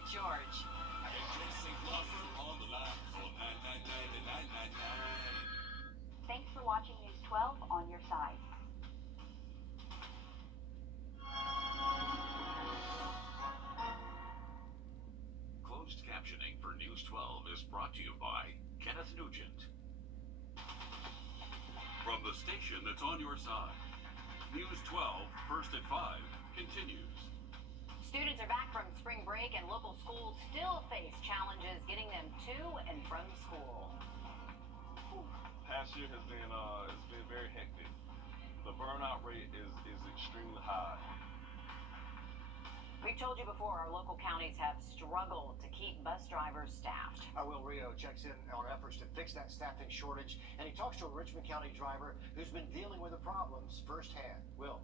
get George. Thanks for watching News 12 on your side. Closed captioning for News 12 is brought to you by Kenneth Nugent. From the station that's on your side, News 12, first at 5, continues. Students are back from spring break and local schools still face challenges getting them to and from school. Past year has been very hectic. The burnout rate is extremely high. We've told you before, our local counties have struggled to keep bus drivers staffed. Our Wrdw checks in on efforts to fix that staffing shortage, and he talks to a Richmond County driver who's been dealing with the problems firsthand. Will.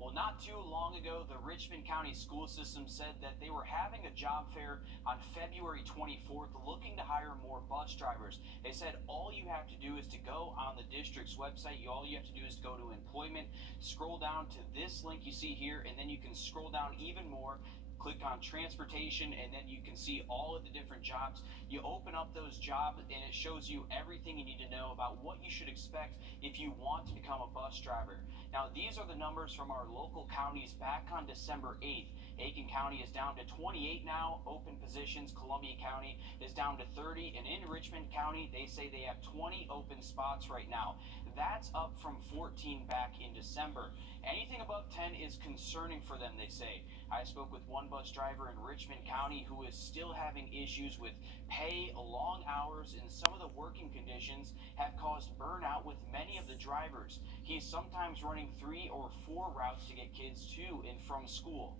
Well, not too long ago, the Richmond County school system said that they were having a job fair on February 24th looking to hire more bus drivers. They said all you have to do is to go on the district's website. All you have to do is go to employment, scroll down to this link you see here, and then you can scroll down even more. Click on transportation, and then you can see all of the different jobs. You open up those jobs, and it shows you everything you need to know about what you should expect if you want to become a bus driver. Now, these are the numbers from our local counties back on December 8th. Aiken County is down to 28 now, open positions. Columbia County is down to 30, and in Richmond County, they say they have 20 open spots right now. That's up from 14 back in December. Anything above 10 is concerning for them, they say. I spoke with one bus driver in Richmond County who is still having issues with pay, long hours, and some of the working conditions have caused burnout with many of the drivers. He's sometimes running 3 or 4 routes to get kids to and from school.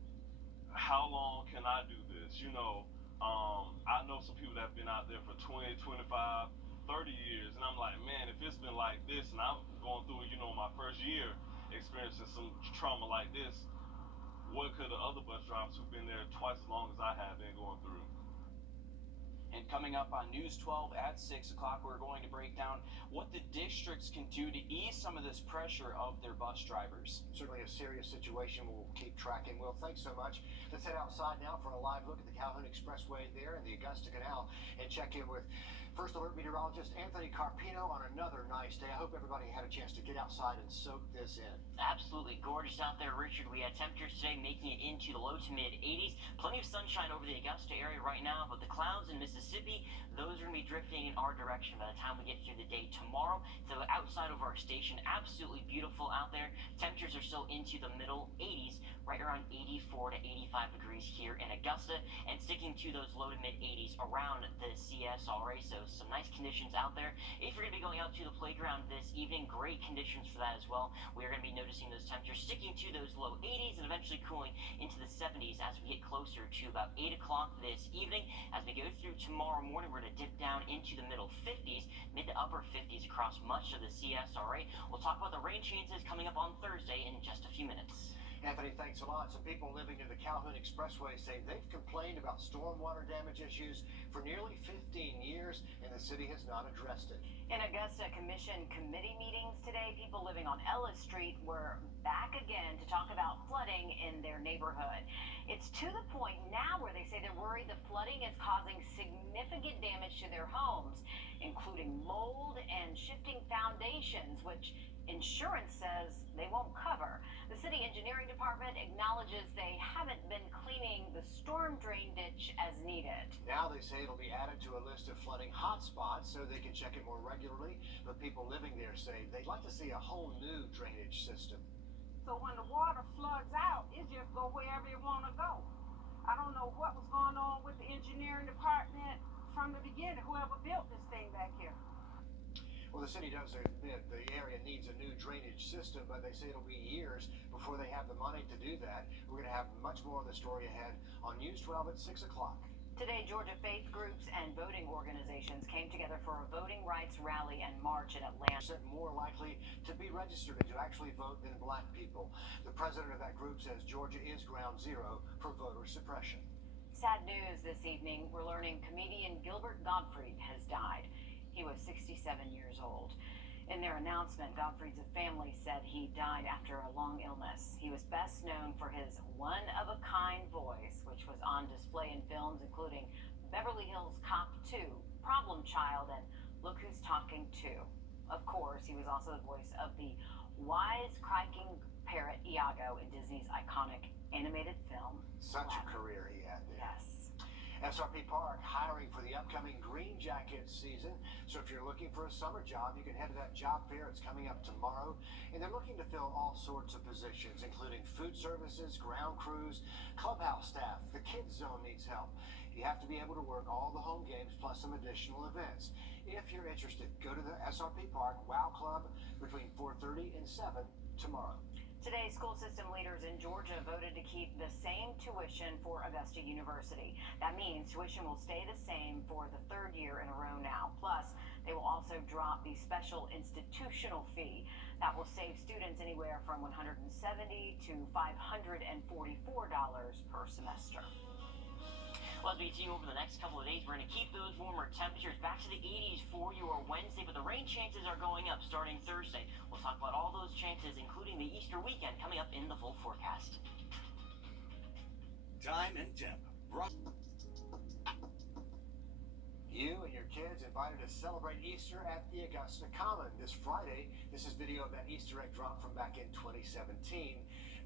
How long can I do this? I know some people that have been out there for 20, 25, 30 years, and I'm like, man, if it's been like this, and I'm going through, my first year experiencing some trauma like this, what could the other bus drivers who've been there twice as long as I have been going through? And coming up on News 12 at 6 o'clock, we're going to break down what the districts can do to ease some of this pressure of their bus drivers. Certainly a serious situation we'll keep tracking. Will, thanks so much. Let's head outside now for a live look at the Calhoun Expressway there in the Augusta Canal and check in with First Alert meteorologist Anthony Carpino on another nice day. I hope everybody had a chance to get outside and soak this in. Absolutely gorgeous out there, Richard. We had temperatures today making it into the low to mid 80s. Plenty of sunshine over the Augusta area right now, but the clouds in Mississippi, those are going to be drifting in our direction by the time we get through the day tomorrow. So outside of our station, absolutely beautiful out there. Temperatures are still into the middle 80s, right around 84 to 85 degrees here in Augusta, and sticking to those low to mid 80s around the CSRA. So some nice conditions out there. If you're going to be going out to the playground this evening, great conditions for that as well. We are going to be noticing those temperatures sticking to those low 80s and eventually cooling into the 70s as we get closer to about 8 o'clock this evening. As we go through tomorrow morning, we're going to dip down into the middle 50s, mid to upper 50s across much of the CSRA. We'll talk about the rain chances coming up on Thursday in just a few minutes. Anthony, thanks a lot. Some people living near the Calhoun Expressway say they've complained about stormwater damage issues for nearly 15 years, and the city has not addressed it. In Augusta Commission committee meetings today, people living on Ellis Street were back again to talk about flooding in their neighborhood. It's to the point now where they say they're worried the flooding is causing significant damage to their homes, including mold and shifting foundations, which insurance says they won't cover. The city engineering department acknowledges they haven't been cleaning the storm drain ditch as needed. Now they say it'll be added to a list of flooding hotspots so they can check it more regularly, but people living there say they'd like to see a whole new drainage system. So when the water floods out, it just go wherever it want to go. I don't know what was going on with the engineering department from the beginning, whoever built this thing back here. Well, the city does admit the area needs a new drainage system, but they say it'll be years before they have the money to do that. We're going to have much more of the story ahead on News 12 at 6 o'clock. Today, Georgia faith groups and voting organizations came together for a voting rights rally and march in Atlanta. More likely to be registered and to actually vote than black people. The president of that group says Georgia is ground zero for voter suppression. Sad news this evening. We're learning comedian Gilbert Gottfried has died. He was 67 years old. In their announcement, Gottfried's family said he died after a long illness. He was best known for his one-of-a-kind voice, which was on display in films including Beverly Hills Cop 2, Problem Child, and Look Who's Talking To. Of course, he was also the voice of the wise-cracking parrot Iago in Disney's iconic animated film. Such a Aladdin. career he had there. Yes. SRP Park hiring for the upcoming Green Jacket season. So if you're looking for a summer job, you can head to that job fair. It's coming up tomorrow. And they're looking to fill all sorts of positions, including food services, ground crews, clubhouse staff. The kids zone needs help. You have to be able to work all the home games plus some additional events. If you're interested, go to the SRP Park WOW Club between 4:30 and 7 tomorrow. Today, school system leaders in Georgia voted to keep the same tuition for Augusta University. That means tuition will stay the same for the third year in a row now. Plus, they will also drop the special institutional fee. That will save students anywhere from $170 to $544 per semester. Well, as we continue over the next couple of days, we're going to keep those warmer temperatures back to the 80s for your Wednesday, but the rain chances are going up starting Thursday. We'll talk about all those chances, including the Easter weekend, coming up in the full forecast. Time and temp. You and your kids invited to celebrate Easter at the Augusta Common this Friday. This is video of that Easter egg drop from back in 2017.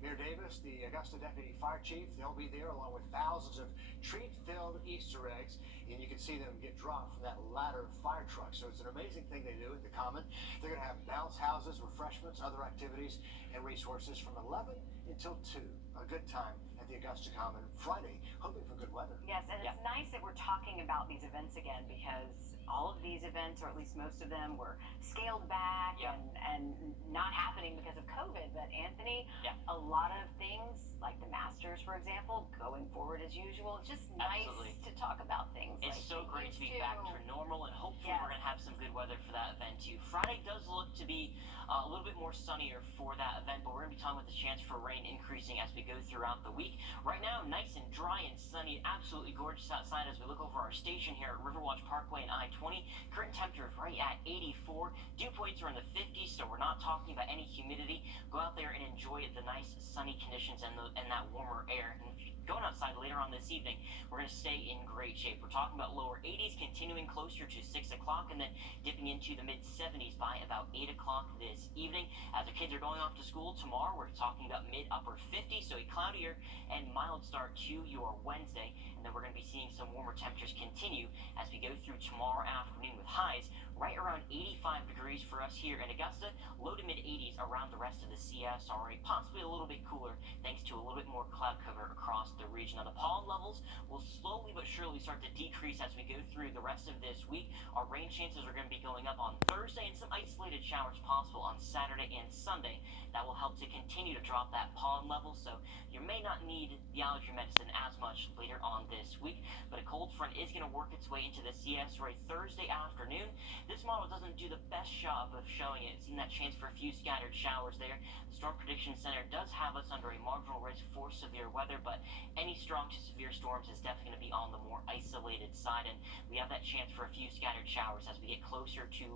Mayor Davis, the Augusta Deputy Fire Chief, they'll be there along with thousands of treat-filled Easter eggs, and you can see them get dropped from that ladder fire truck. So it's an amazing thing they do at the Common. They're going to have bounce houses, refreshments, other activities, and resources from 11 until 2. A good time at the Augusta Common Friday, hoping for good weather. Yes, and it's nice that we're talking about these events again because all of these events, or at least most of them, were scaled back and not happening because of COVID. But Anthony, a lot of things like the Masters, for example, going forward as usual. It's just nice to talk about things. It's like so great to be back to normal, and hopefully we're going to have some good weather for that event too. Friday does look to be a little bit more sunnier for that event, but we're going to be talking about the chance for rain increasing as we go throughout the week. Right now, nice and dry and sunny, absolutely gorgeous outside as we look over our station here at Riverwatch Parkway and I-20. Current temperature is right at 84. Dew points are in the 50s, so we're not talking about any humidity. Go out there and enjoy the nice sunny conditions and that warmer air. And if you're going outside later on this evening, we're going to stay in great shape. We're talking about lower 80s, continuing closer to 6 o'clock, and then dipping into the mid-70s by about 8 o'clock this evening. As the kids are going off to school tomorrow, we're talking about mid-upper 50s, so a cloudier and mild start to your Wednesday. And then we're going to be seeing some warmer temperatures continue as we go through tomorrow afternoon with highs right around 85 degrees for us here in Augusta, low to mid-80s around the rest of the CSRA, possibly a little bit cooler thanks to a little bit more cloud cover across the region. Now, the pollen levels will slowly but surely start to decrease as we go through the rest of this week. Our rain chances are going to be going up on Thursday and some isolated showers possible on Saturday and Sunday. That will help to continue to drop that pollen level, so you may not need the allergy medicine as much later on this week, but a cold front is going to work its way into the CSRA Thursday afternoon. This model doesn't do the best job of showing it. It's seen that chance for a few scattered showers there. The Storm Prediction Center does have us under a marginal risk for severe weather, but any strong to severe storms is definitely going to be on the more isolated side, and we have that chance for a few scattered showers as we get closer to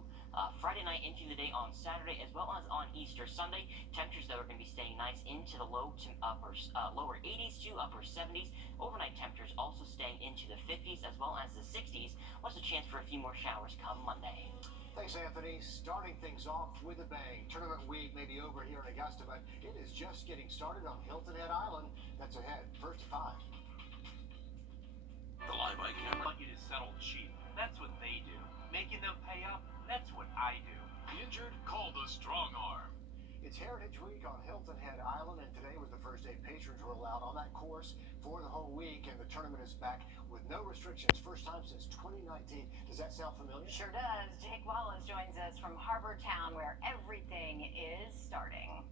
Friday night into the day on Saturday, as well as on Easter Sunday. Temperatures, though, are going to be staying nice into the lower 80s to upper 70s. Overnight temperatures also staying into the 50s as well as the 60s. What's a chance for a few more showers come Monday? Thanks, Anthony. Starting things off with a bang. Tournament week may be over here in Augusta, but it is just getting started on Hilton Head Island. That's ahead. First to 5. The live eye I camera. want you to settle cheap. That's what they do. Making them pay up, that's what I do. Injured? Call the strong arm. It's Heritage Week on Hilton Head Island, and today was the first day patrons were allowed on that course for the whole week, and the tournament is back with no restrictions. First time since 2019. Does that sound familiar? Sure does. Jake Wallace joins us from Harbor Town, where everything is starting.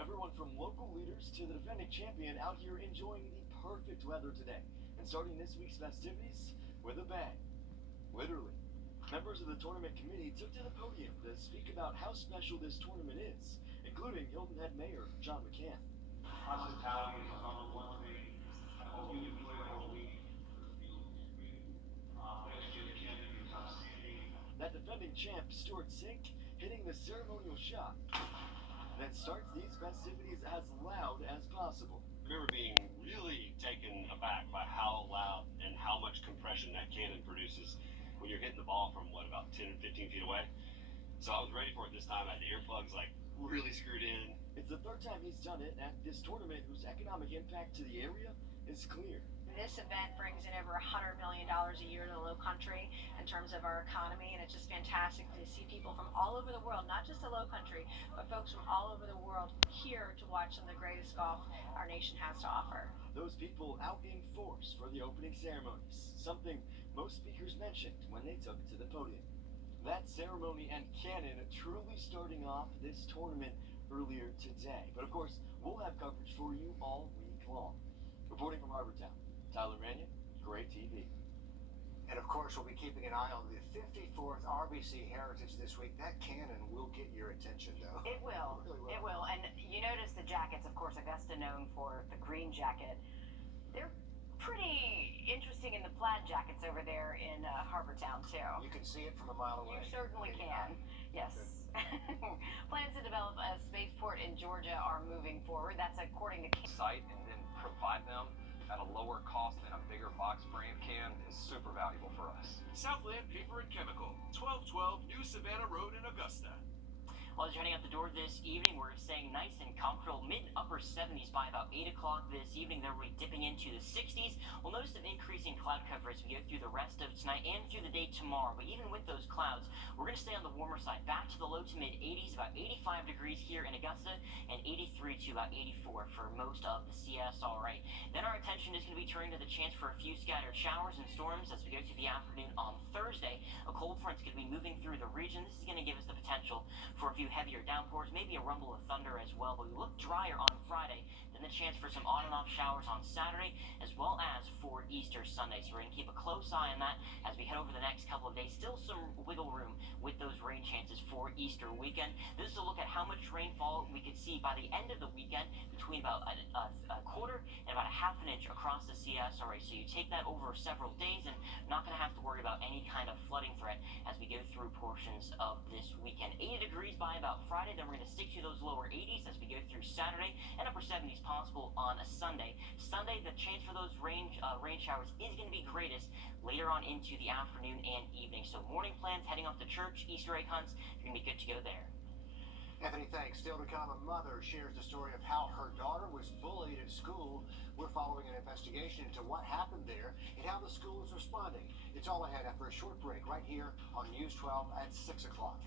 Everyone from local leaders to the defending champion out here enjoying the perfect weather today, and starting this week's festivities with a bang. Literally. Members of the tournament committee took to the podium to speak about how special this tournament is, including Hilton Head Mayor John McCann. Hospitality is the number one thing. I hope you enjoy the whole week. Next year the champion is outstanding. That defending champ, Stuart Sink, hitting the ceremonial shot that starts these festivities as loud as possible. I remember being really taken aback by how loud and how much compression that cannon produces when you're hitting the ball from, about 10 or 15 feet away. So I was ready for it this time. I had the earplugs, really screwed in. It's the third time he's done it at this tournament, whose economic impact to the area is clear. This event brings in over $100 million a year to the Low Country in terms of our economy, and it's just fantastic to see people from all over the world, not just the Low Country, but folks from all over the world here to watch some of the greatest golf our nation has to offer. Those people out in force for the opening ceremonies, something most speakers mentioned when they took to the podium. That ceremony and cannon truly starting off this tournament earlier today. But of course, we'll have coverage for you all week long. Reporting from Harbortown, Tyler Mannion, Great TV. And of course, we'll be keeping an eye on the 54th RBC Heritage this week. That cannon will get your attention, though. It will. It really will. It will. And you notice the jackets, of course, Augusta known for the green jacket. They're pretty interesting in the plaid jackets over there in Harbortown, too. You can see it from a mile away. You certainly Yeah. can. Yes. Plans to develop a spaceport in Georgia are moving forward. That's according to Site and then provide them at a lower cost than a bigger box brand can is super valuable for us. Southland Paper and Chemical, 1212 New Savannah Road in Augusta. Well, as you're heading out the door this evening, we're staying nice and comfortable, mid-upper 70s by about 8 o'clock this evening. Then we'll be dipping into the 60s. We'll notice some increasing cloud cover as we go through the rest of tonight and through the day tomorrow. But even with those clouds, we're going to stay on the warmer side, back to the low to mid-80s, about 85 degrees here in Augusta, and 83 to about 84 for most of the CS, all right. Then our attention is going to be turning to the chance for a few scattered showers and storms as we go through the afternoon on Thursday. A cold front's going to be moving through the region. This is going to give us the potential for a few heavier downpours, maybe a rumble of thunder as well, but we look drier on Friday, then the chance for some on and off showers on Saturday, as well as for Easter Sunday. So we're going to keep a close eye on that as we head over the next couple of days. Still some wiggle room with those rain chances for Easter weekend. This is a look at how much rainfall we could see by the end of the weekend, between about a quarter and about a half an inch across the CS. All right, so you take that over several days and not going to have to worry about any kind of flooding threat as we go through portions of this weekend. 80 degrees by about Friday, then we're going to stick to those lower 80s as we go through Saturday, and upper 70s possible on a Sunday. Sunday, the chance for those rain showers is going to be greatest later on into the afternoon and evening. So morning plans, heading off to church, Easter egg hunts, you're going to be good to go there. Anthony, thanks. Still to come, a mother shares the story of how her daughter was bullied at school. We're following an investigation into what happened there and how the school is responding. It's all ahead after a short break right here on News 12 at 6 o'clock.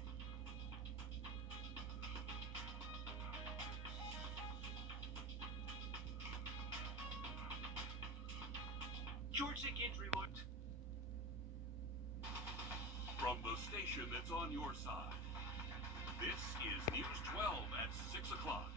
George Sick injury looked. From the station that's on your side, this is News 12 at 6 o'clock.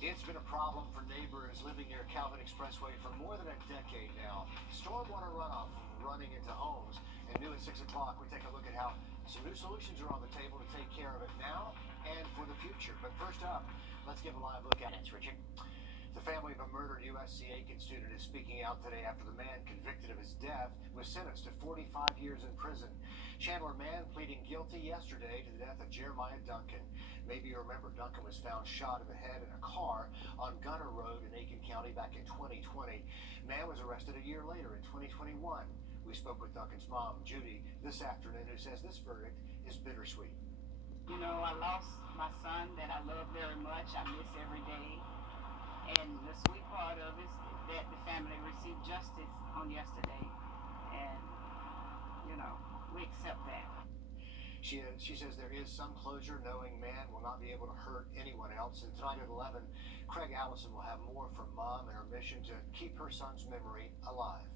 It's been a problem for neighbors living near Calvin Expressway for more than a decade now. Stormwater runoff running into homes. And new at 6 o'clock, we take a look at how some new solutions are on the table to take care of it now and for the future. But first up, let's give a live look at it. Richard. The family of a murdered USC Aiken student is speaking out today after the man convicted of his death was sentenced to 45 years in prison. Chandler Mann pleading guilty yesterday to the death of Jeremiah Duncan. Maybe you remember Duncan was found shot in the head in a car on Gunner Road in Aiken County back in 2020. Mann was arrested a year later in 2021. We spoke with Duncan's mom, Judy, this afternoon, who says this verdict is bittersweet. You know, I lost my son that I love very much. I miss every day. And the sweet part of it is that the family received justice on yesterday. And, you know, we accept that. She says there is some closure knowing Mann will not be able to hurt anyone else. And tonight at 11, Craig Allison will have more from Mom and her mission to keep her son's memory alive.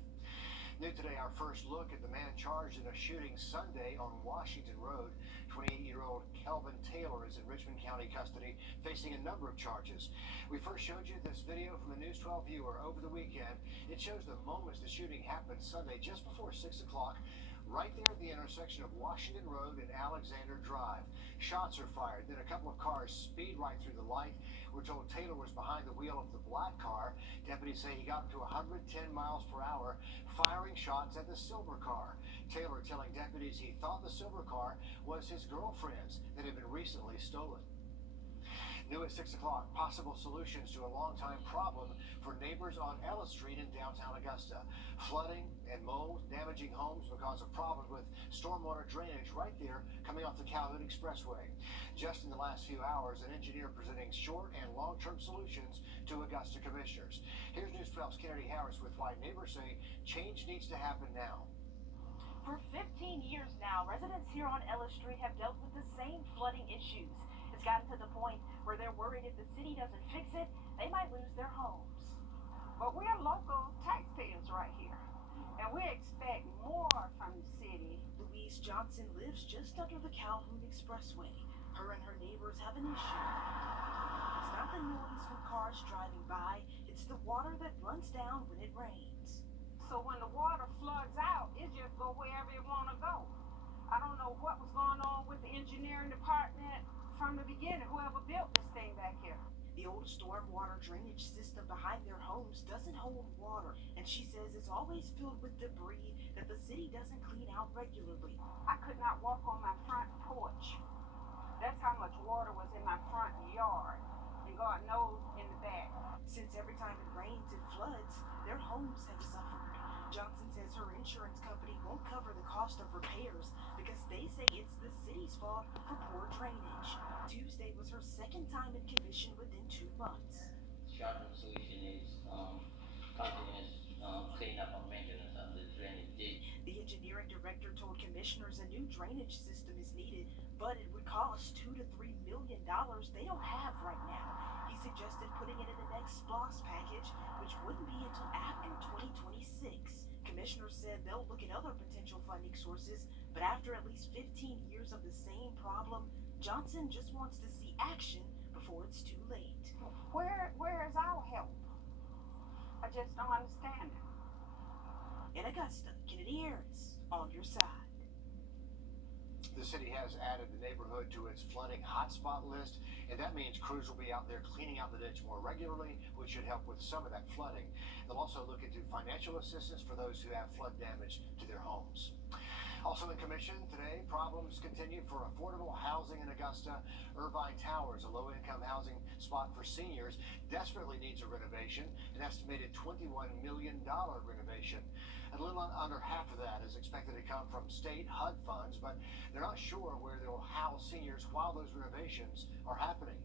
New today, our first look at the man charged in a shooting Sunday on Washington Road. 28-year-old Kelvin Taylor is in Richmond County custody, facing a number of charges. We first showed you this video from a News 12 viewer over the weekend. It shows the moments the shooting happened Sunday just before 6 o'clock right there at the intersection of Washington Road and Alexander Drive. Shots are fired, then a couple of cars speed right through the light. We're told Taylor was behind the wheel of the black car. Deputies say he got up to 110 miles per hour, firing shots at the silver car. Taylor telling deputies he thought the silver car was his girlfriend's that had been recently stolen. New at 6 o'clock, possible solutions to a long-time problem for neighbors on Ellis Street in downtown Augusta. Flooding and mold damaging homes because of problems with stormwater drainage right there coming off the Calhoun Expressway. Just in the last few hours, an engineer presenting short and long-term solutions to Augusta commissioners. Here's News 12's Kennedy Harris with why neighbors say change needs to happen now. For 15 years now, residents here on Ellis Street have dealt with the same flooding issues. It's gotten to the point where they're worried if the city doesn't fix it, they might lose their homes. But we're local taxpayers right here, and we expect more from the city. Louise Johnson lives just under the Calhoun Expressway. Her and her neighbors have an issue. It's not the noise from cars driving by, it's the water that runs down when it rains. So when the water floods out, it just go wherever it want to go. I don't know what was going on with the engineering department from the beginning, whoever built this thing back here. The old stormwater drainage system behind their homes doesn't hold water, and she says it's always filled with debris that the city doesn't clean out regularly. I could not walk on my front porch. That's how much water was in my front yard, and God knows in the back. Since every time it rains, it floods, their homes have suffered. Johnson says her insurance company won't cover the cost of repairs because they say it's the city's fault for poor drainage. Tuesday was her second time in commission within 2 months. Short-term solution is continuous cleaning up and maintenance of the drainage ditch. The engineering director told commissioners a new drainage system is needed, but it would cost $2 to $3 million they don't have right now. He suggested putting it in the next SPLOST package, which wouldn't be until after 2026. Commissioners said they'll look at other potential funding sources, but after at least 15 years of the same problem, Johnson just wants to see action before it's too late. Where is our help? I just don't understand it. In Augusta, Kennedy Harris, on your side. The city has added the neighborhood to its flooding hotspot list, and that means crews will be out there cleaning out the ditch more regularly, which should help with some of that flooding. They'll also look into financial assistance for those who have flood damage to their homes. Also in commission today, problems continue for affordable housing in Augusta. Irvine Towers, a low-income housing spot for seniors, desperately needs a renovation, an estimated $21 million renovation. A little under half of that is expected to come from state HUD funds, but they're not sure where they'll house seniors while those renovations are happening.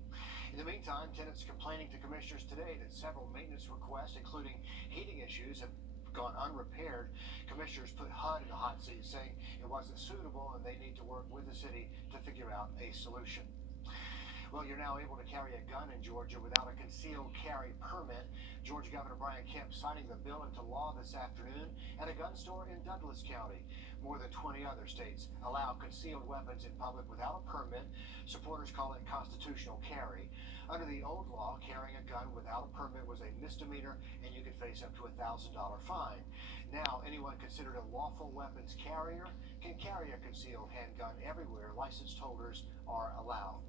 In the meantime, tenants complaining to commissioners today that several maintenance requests, including heating issues, have gone unrepaired. Commissioners put HUD in the hot seat, saying it wasn't suitable and they need to work with the city to figure out a solution. Well, you're now able to carry a gun in Georgia without a concealed carry permit. Georgia Governor Brian Kemp signing the bill into law this afternoon at a gun store in Douglas County. More than 20 other states allow concealed weapons in public without a permit. Supporters call it constitutional carry. Under the old law, carrying a gun without a permit was a misdemeanor and you could face up to a $1,000 fine. Now, anyone considered a lawful weapons carrier can carry a concealed handgun everywhere licensed holders are allowed.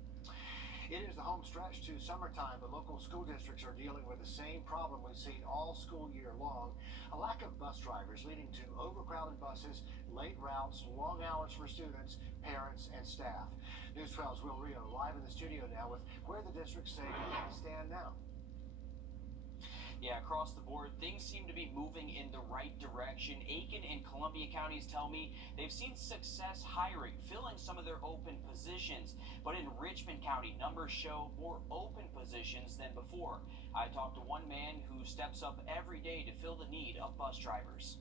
It is the home stretch to summertime, but local school districts are dealing with the same problem we've seen all school year long, a lack of bus drivers leading to overcrowded buses, late routes, long hours for students, parents, and staff. News 12's Will Rio live in the studio now with where the districts say they stand now. Yeah, across the board, things seem to be moving in the right direction. Aiken and Columbia counties tell me they've seen success hiring, filling some of their open positions. But in Richmond County, numbers show more open positions than before. I talked to one man who steps up every day to fill the need of bus drivers.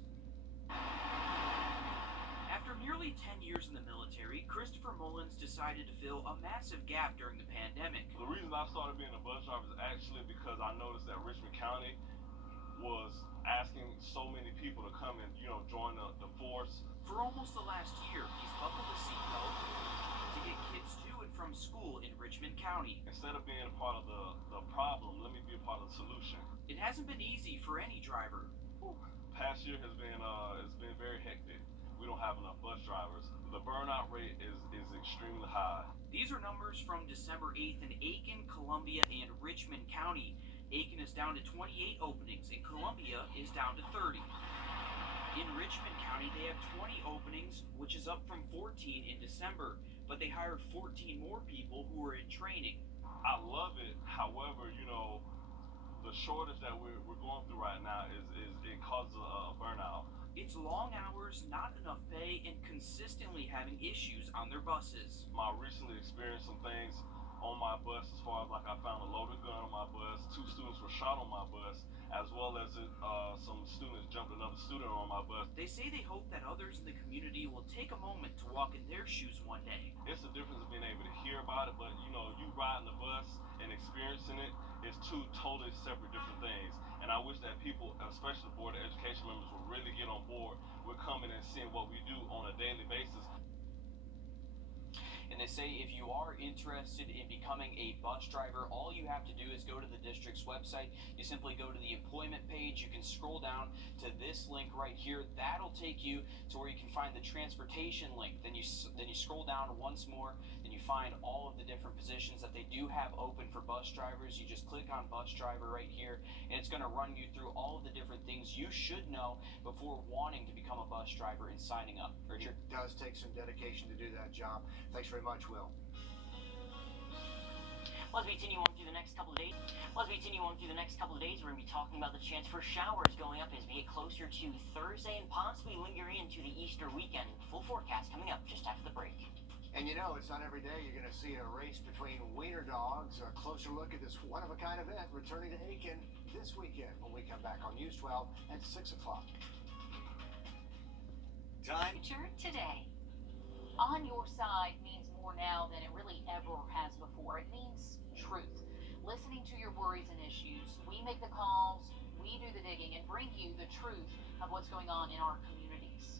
After nearly 10 years in the military, Christopher Mullins decided to fill a massive gap during the pandemic. The reason I started being a bus driver is actually because I noticed that Richmond County was asking so many people to come and, join the force. For almost the last year, he's buckled the seatbelt to get kids to and from school in Richmond County. Instead of being a part of the problem, let me be a part of the solution. It hasn't been easy for any driver. Past year has been very hectic. We don't don't have enough bus drivers. The burnout rate is extremely high. These are numbers from December 8th in Aiken, Columbia, and Richmond County. Aiken is down to 28 openings, and Columbia is down to 30. In Richmond County, they have 20 openings, which is up from 14 in December, but they hired 14 more people who are in training. I love it. However, the shortage that we're going through right now is it causes a burnout. It's long hours, not enough pay, and consistently having issues on their buses. I recently experienced some things on my bus as far as I found a loaded gun on my bus, 2 students were shot on my bus, as well as some students jumped another student on my bus. They say they hope that others in the community will take a moment to walk in their shoes one day. It's the difference of being able to hear about it, but you riding the bus and experiencing it is 2 totally separate different things. And I wish that people, especially the Board of Education members, will really get on board with coming and seeing what we do on a daily basis. And they say if you are interested in becoming a bus driver, all you have to do is go to the district's website. You simply go to the employment page. You can scroll down to this link right here. That'll take you to where you can find the transportation link. Then you scroll down once more, and you find all of the different positions that they do have open for bus drivers. You just click on bus driver right here, and it's going to run you through all of the different things you should know before wanting to become a bus driver and signing up. Richard? It does take some dedication to do that job. Thanks very much, Will. As we continue on through the next couple of days, we're going to be talking about the chance for showers going up as we get closer to Thursday and possibly lingering into the Easter weekend. Full forecast coming up just after the break. And it's not every day you're going to see a race between wiener dogs. A closer look at this one-of-a-kind event returning to Aiken this weekend when we come back on News 12 at 6 o'clock. Time. Future today. On your side means more now than it really ever has before. It means truth. Listening to your worries and issues. We make the calls, we do the digging, and bring you the truth of what's going on in our communities.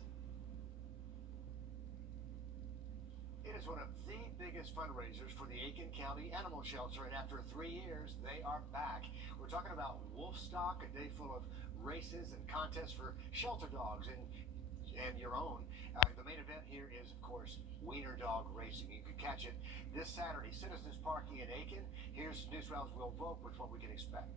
It is one of the biggest fundraisers for the Aiken County Animal Shelter, and after 3 years, they are back. We're talking about Wolfstock, a day full of races and contests for shelter dogs and your own. The main event here is, of course, wiener dog racing. You can catch it this Saturday, Citizens Park in Aiken. Here's News 12's Wrdw with what we can expect.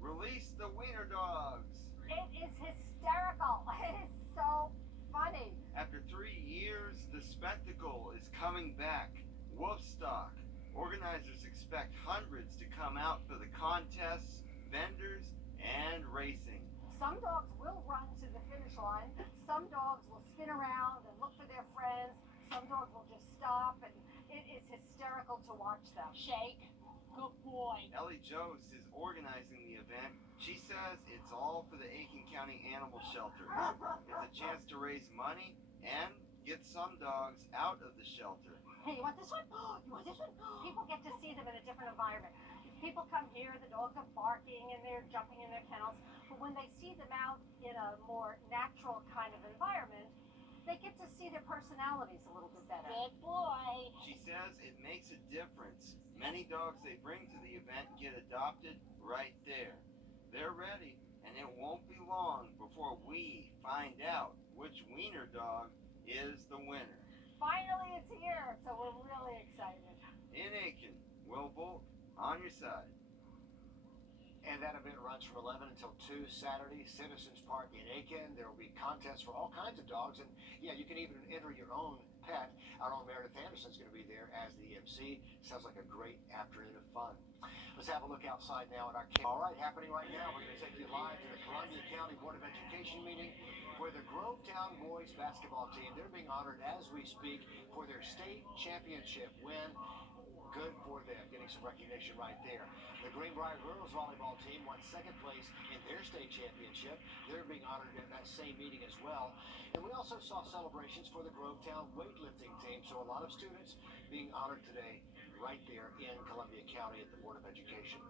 Release the wiener dogs. It is hysterical. It is so funny. After 3 years, the spectacle is coming back. Wolfstock. Organizers expect hundreds to come out for the contests, vendors, and racing. Some dogs will run to the finish line. Some dogs will spin around and look for their friends. Some dogs will just stop, and it is hysterical to watch them. Shake. Good boy. Ellie Jost is organizing the event. She says it's all for the Aiken County Animal Shelter. It's a chance to raise money and get some dogs out of the shelter. Hey, you want this one? You want this one? People get to see them in a different environment. People come here, the dogs are barking and they're jumping in their kennels. But when they see them out in a more natural kind of environment, they get to see their personalities a little bit better. Good boy. She says it makes a difference. Many dogs they bring to the event get adopted right there. They're ready, and it won't be long before we find out which wiener dog is the winner. Finally, it's here, so we're really excited. In Aiken, Will Bolt, on your side. And that event runs from 11 until 2 Saturday, Citizens Park in Aiken. There will be contests for all kinds of dogs, and yeah, you can even enter your own pet. Our own Meredith Anderson's going to be there as the MC. Sounds like a great afternoon of fun. Let's have a look outside now at our camp. All right, happening right now, we're going to take you live to the Columbia County Board of Education meeting where the Grovetown boys basketball team, they're being honored as we speak for their state championship win. Good for them, getting some recognition right there. The Greenbrier girls volleyball team won second place in their state championship. They're being honored at that same meeting as well. And we also saw celebrations for the Grovetown weightlifting team. So a lot of students being honored today right there in Columbia County at the Board of Education.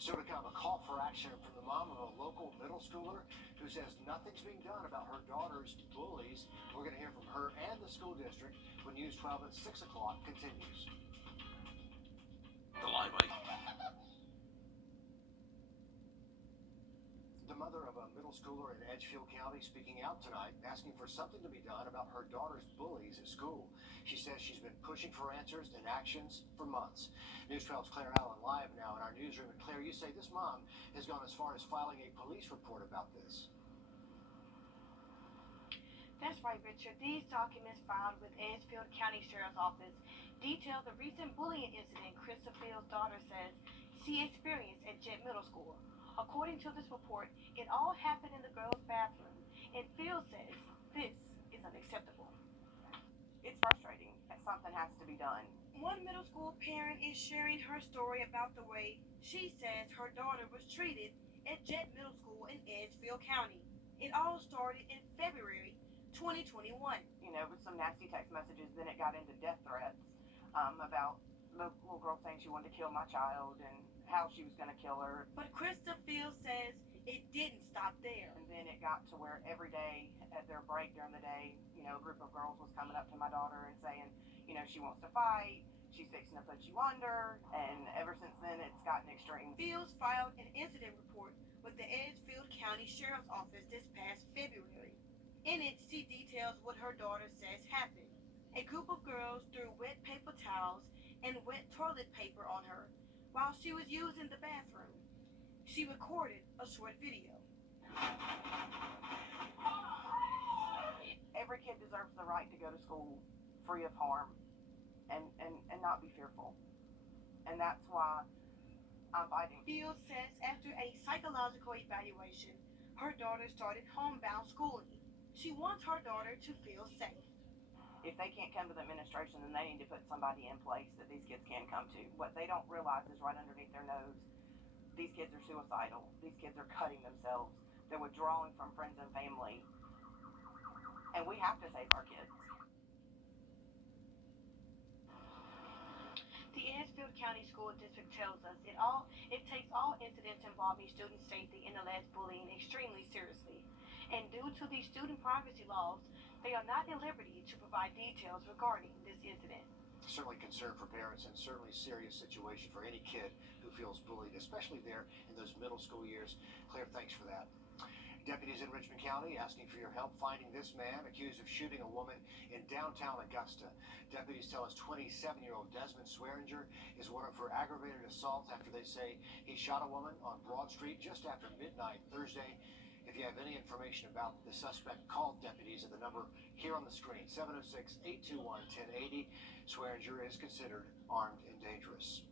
So to come, a call for action from the mom of a local middle schooler who says nothing's being done about her daughter's bullies. We're going to hear from her and the school district when News 12 at 6 o'clock continues. The limelight. The mother of a middle middle schooler in Edgefield County speaking out tonight, asking for something to be done about her daughter's bullies at school. She says she's been pushing for answers and actions for months. News 12's Claire Allen live now in our newsroom. And Claire, you say this mom has gone as far as filing a police report about this. That's right, Richard. These documents filed with Edgefield County Sheriff's Office detail the recent bullying incident Krista Field's daughter says she experienced at Jet Middle School. According to this report, it all happened in the girls' bathroom, and Field says this is unacceptable. It's frustrating that something has to be done. One middle school parent is sharing her story about the way she says her daughter was treated at Jet Middle School in Edgefield County. It all started in February 2021. You know, with some nasty text messages, then it got into death threats about the little girl saying she wanted to kill my child and how she was going to kill her. But Krista Field says it didn't stop there. And then it got to where every day at their break during the day, you know, a group of girls was coming up to my daughter and saying, you know, she wants to fight, she's fixing to put you under, and ever since then it's gotten extreme. Fields filed an incident report with the Edgefield County Sheriff's Office this past February. In it, she details what her daughter says happened. A group of girls threw wet paper towels and wet toilet paper on her while she was using the bathroom. She recorded a short video. Every kid deserves the right to go to school free of harm and not be fearful. And that's why I'm fighting. Field says after a psychological evaluation, her daughter started homebound schooling. She wants her daughter to feel safe. If they can't come to the administration, then they need to put somebody in place that these kids can come to. What they don't realize is right underneath their nose, these kids are suicidal. These kids are cutting themselves. They're withdrawing from friends and family. And we have to save our kids. The Edgefield County School District tells us it takes all incidents involving student safety and alleged bullying extremely seriously. And due to these student privacy laws, they are not at liberty to provide details regarding this incident. Certainly concern for parents and certainly serious situation for any kid who feels bullied, especially there in those middle school years. Claire, thanks for that. Deputies in Richmond County asking for your help finding this man accused of shooting a woman in downtown Augusta. Deputies tell us 27-year-old Desmond Swearinger is wanted for aggravated assault after they say he shot a woman on Broad Street just after midnight Thursday. If you have any information about the suspect, call deputies at the number here on the screen, 706-821-1080. Swearinger is considered armed and dangerous.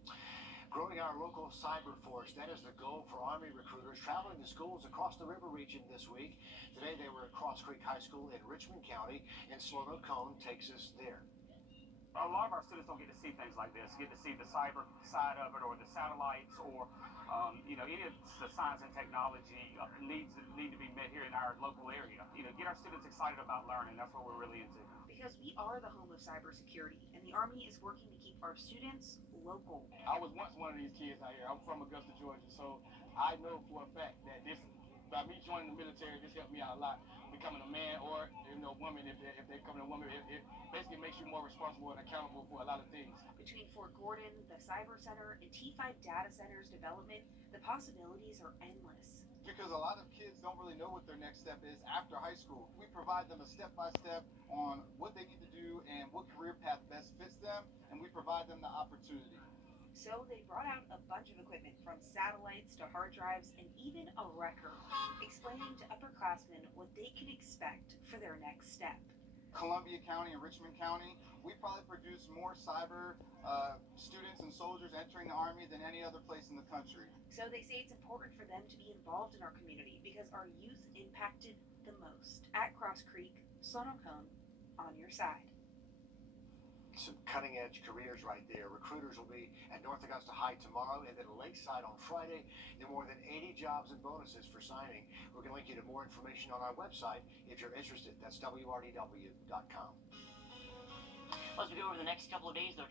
Growing our local cyber force, that is the goal for Army recruiters traveling to schools across the river region this week. Today they were at Cross Creek High School in Richmond County, and Sloan Cone takes us there. A lot of our students don't get to see things like this, get to see the cyber side of it or the satellites or, any of the science and technology need to be met here in our local area. Get our students excited about learning. That's what we're really into. Because we are the home of cybersecurity, and the Army is working to keep our students local. I was once one of these kids out here. I'm from Augusta, Georgia, so I know for a fact that by me joining the military, this helped me out a lot. Becoming a man or woman, if they're becoming a woman, it basically makes you more responsible and accountable for a lot of things. Between Fort Gordon, the Cyber Center, and T5 Data Center's development, the possibilities are endless. Because a lot of kids don't really know what their next step is after high school. We provide them a step-by-step on what they need to do and what career path best fits them, and we provide them the opportunity. So they brought out a bunch of equipment from satellites to hard drives and even a wrecker, explaining to upperclassmen what they can expect for their next step. Columbia County and Richmond County, we probably produce more cyber students and soldiers entering the Army than any other place in the country. So they say it's important for them to be involved in our community because our youth impacted the most. At Cross Creek, Sloan Cone, on your side. Some cutting-edge careers right there. Recruiters will be at North Augusta High tomorrow and then Lakeside on Friday. There are more than 80 jobs and bonuses for signing. We're going to link you to more information on our website if you're interested. That's wrdw.com. As we go over the next couple of days, though.